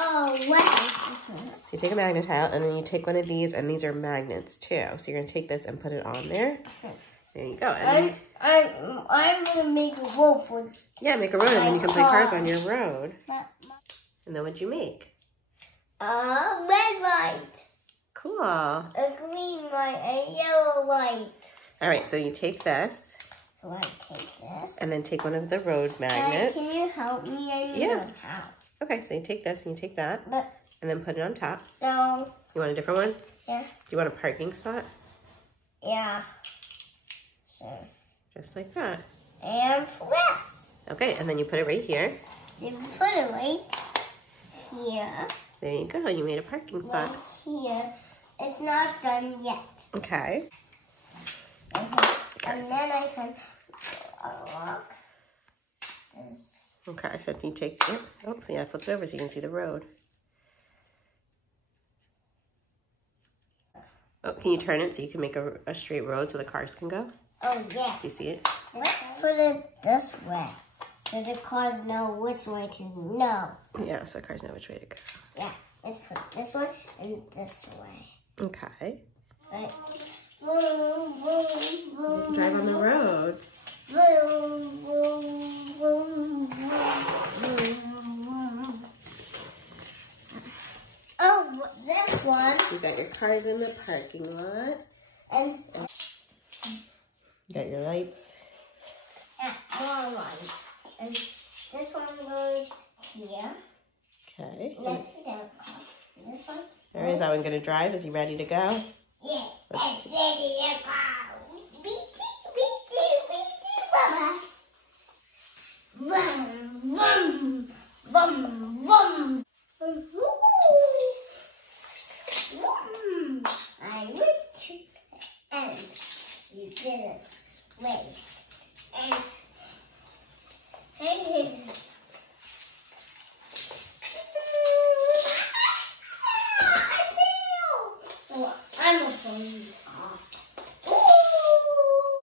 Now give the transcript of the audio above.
Oh, wow. So you take a magnet tile, and then you take one of these, and these are magnets too. So you're gonna take this and put it on there. There you go. And I'm gonna make a road for. Yeah, make a road, and then you can play cars on your road. And then what'd you make? Red light. Cool. A green light, a yellow light. All right, so you take this. So I take this. And then take one of the road magnets. Can you help me? I need Yeah. how. Okay, so you take this and you take that. But and then put it on top. no. You want a different one? Yeah. Do you want a parking spot? Yeah. Sure. Just like that. And press. Okay, and then you put it right here. Then put it right here. There you go. You made a parking spot. Right here. It's not done yet. Okay. And then I can unlock this. Okay, so you take it. Oh, yeah, flip it over so you can see the road. Oh, can you turn it so you can make a straight road so the cars can go? Oh, yeah. Do you see it? Let's put it this way so the cars know which way to go. Yeah, so the cars know which way to go. Yeah, let's put this one and this way. Okay. Right. You can drive on the road. Oh, this one. You got your cars in the parking lot. And you got your lights. yeah, more lights. And this one goes here. Okay. Next to that car. This one. All right, is that one going to drive? Is he ready to go? Yeah, it's ready to go. Vroom, vroom, vroom, vroom. I wish to end. You didn't. Wait. And